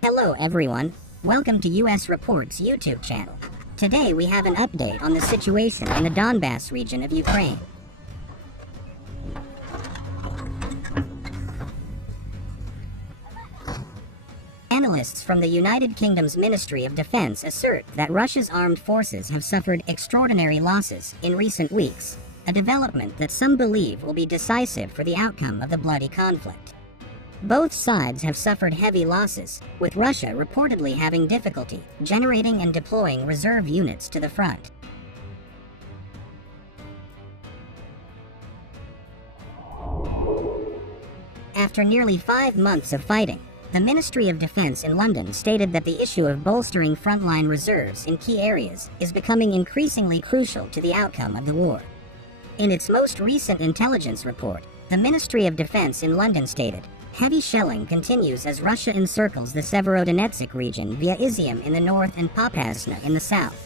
Hello everyone, welcome to US Report's YouTube channel. Today we have an update on the situation in the Donbas region of Ukraine. Analysts from the United Kingdom's Ministry of Defense assert that Russia's armed forces have suffered extraordinary losses in recent weeks, a development that some believe will be decisive for the outcome of the bloody conflict. Both sides have suffered heavy losses, with Russia reportedly having difficulty generating and deploying reserve units to the front. After nearly 5 months of fighting, the Ministry of Defense in London stated that the issue of bolstering frontline reserves in key areas is becoming increasingly crucial to the outcome of the war. In its most recent intelligence report, the Ministry of Defense in London stated, "Heavy shelling continues as Russia encircles the Severodonetsk region via Izium in the north and Popasna in the south.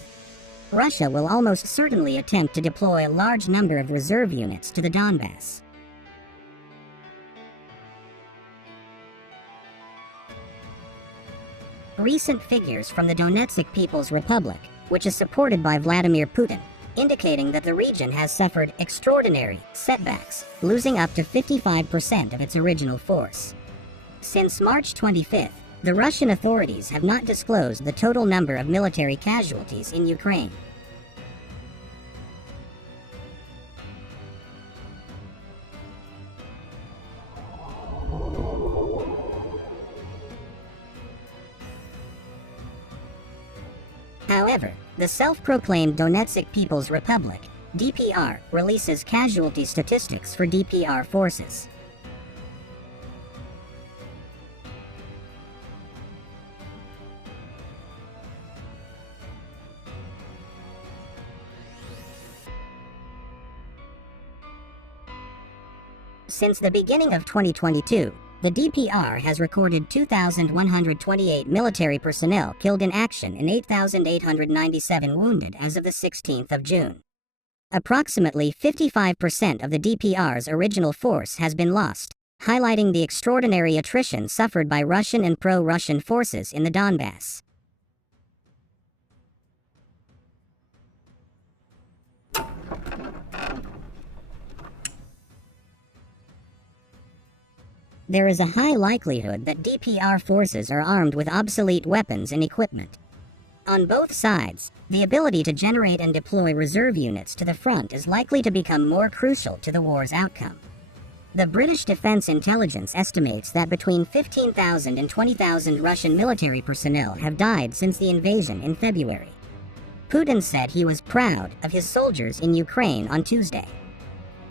Russia will almost certainly attempt to deploy a large number of reserve units to the Donbas." Recent figures from the Donetsk People's Republic, which is supported by Vladimir Putin, indicating that the region has suffered extraordinary setbacks, losing up to 55% of its original force. Since March 25th, the Russian authorities have not disclosed the total number of military casualties in Ukraine. However, the self-proclaimed Donetsk People's Republic, DPR, releases casualty statistics for DPR forces. Since the beginning of 2022, the DPR has recorded 2,128 military personnel killed in action and 8,897 wounded as of the 16th of June. Approximately 55% of the DPR's original force has been lost, highlighting the extraordinary attrition suffered by Russian and pro-Russian forces in the Donbas. There is a high likelihood that DPR forces are armed with obsolete weapons and equipment. On both sides, the ability to generate and deploy reserve units to the front is likely to become more crucial to the war's outcome. The British Defense Intelligence estimates that between 15,000 and 20,000 Russian military personnel have died since the invasion in February. Putin said he was proud of his soldiers in Ukraine on Tuesday.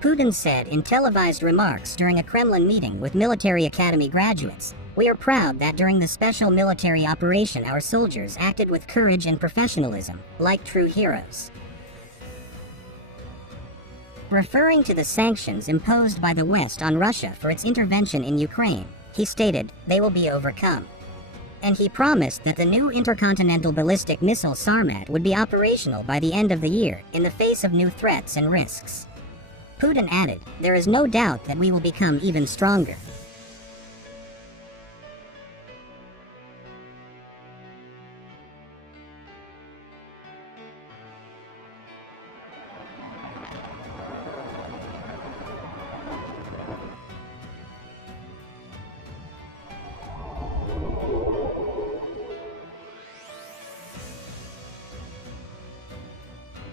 Putin said in televised remarks during a Kremlin meeting with military academy graduates, "We are proud that during the special military operation our soldiers acted with courage and professionalism, like true heroes." Referring to the sanctions imposed by the West on Russia for its intervention in Ukraine, he stated, "They will be overcome." And he promised that the new intercontinental ballistic missile Sarmat would be operational by the end of the year in the face of new threats and risks. Putin added, "There is no doubt that we will become even stronger."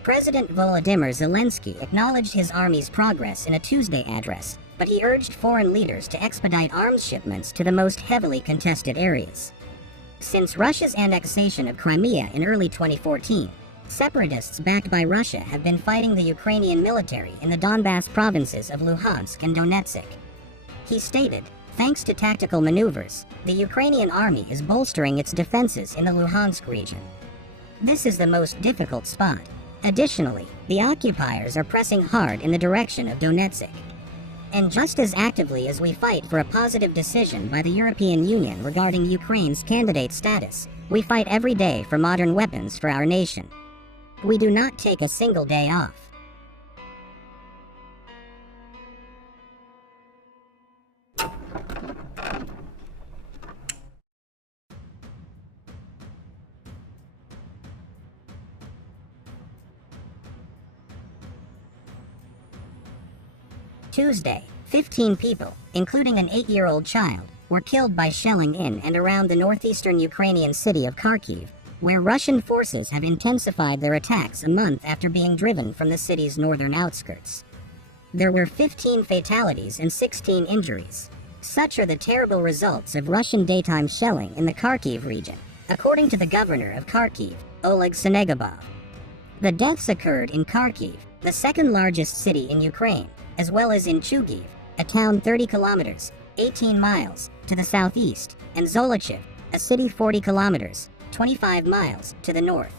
President Volodymyr Zelensky acknowledged his army's progress in a Tuesday address, but he urged foreign leaders to expedite arms shipments to the most heavily contested areas. Since Russia's annexation of Crimea in early 2014, separatists backed by Russia have been fighting the Ukrainian military in the Donbas provinces of Luhansk and Donetsk. He stated, "Thanks to tactical maneuvers, the Ukrainian army is bolstering its defenses in the Luhansk region. This is the most difficult spot. Additionally, the occupiers are pressing hard in the direction of Donetsk. And just as actively as we fight for a positive decision by the European Union regarding Ukraine's candidate status, we fight every day for modern weapons for our nation. We do not take a single day off." Tuesday, 15 people, including an 8-year-old child, were killed by shelling in and around the northeastern Ukrainian city of Kharkiv, where Russian forces have intensified their attacks a month after being driven from the city's northern outskirts. There were 15 fatalities and 16 injuries. Such are the terrible results of Russian daytime shelling in the Kharkiv region, according to the governor of Kharkiv, Oleg Senegubov. The deaths occurred in Kharkiv, the second largest city in Ukraine, as well as in Chugiv, a town 30 kilometers, 18 miles, to the southeast, and Zolochiv, a city 40 kilometers, 25 miles, to the north.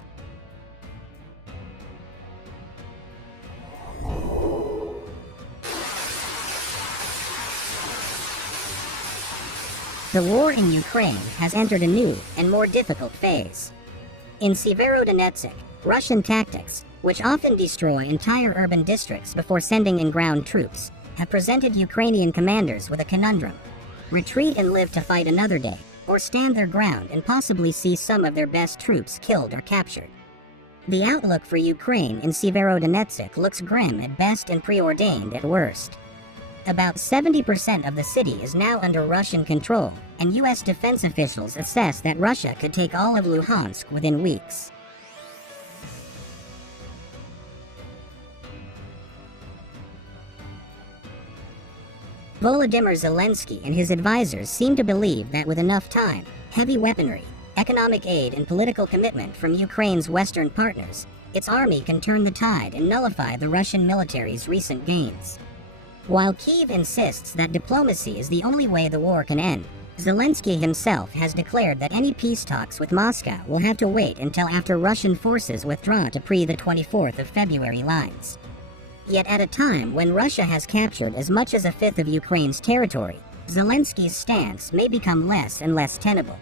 The war in Ukraine has entered a new and more difficult phase. In Severodonetsk, Russian tactics, which often destroy entire urban districts before sending in ground troops, have presented Ukrainian commanders with a conundrum: retreat and live to fight another day, or stand their ground and possibly see some of their best troops killed or captured. The outlook for Ukraine in Severodonetsk looks grim at best and preordained at worst. About 70% of the city is now under Russian control, and U.S. defense officials assess that Russia could take all of Luhansk within weeks. Volodymyr Zelensky and his advisors seem to believe that with enough time, heavy weaponry, economic aid, and political commitment from Ukraine's Western partners, its army can turn the tide and nullify the Russian military's recent gains. While Kyiv insists that diplomacy is the only way the war can end, Zelensky himself has declared that any peace talks with Moscow will have to wait until after Russian forces withdraw to the 24th of February lines. Yet at a time when Russia has captured as much as a fifth of Ukraine's territory, Zelensky's stance may become less and less tenable.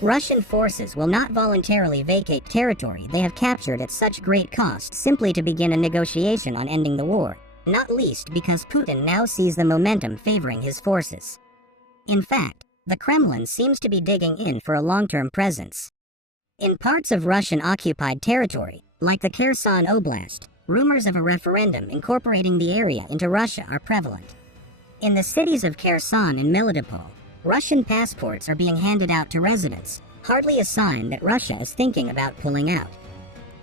Russian forces will not voluntarily vacate territory they have captured at such great cost simply to begin a negotiation on ending the war, not least because Putin now sees the momentum favoring his forces. In fact, the Kremlin seems to be digging in for a long-term presence. In parts of Russian-occupied territory, like the Kherson Oblast, rumors of a referendum incorporating the area into Russia are prevalent. In the cities of Kherson and Melitopol, Russian passports are being handed out to residents, hardly a sign that Russia is thinking about pulling out.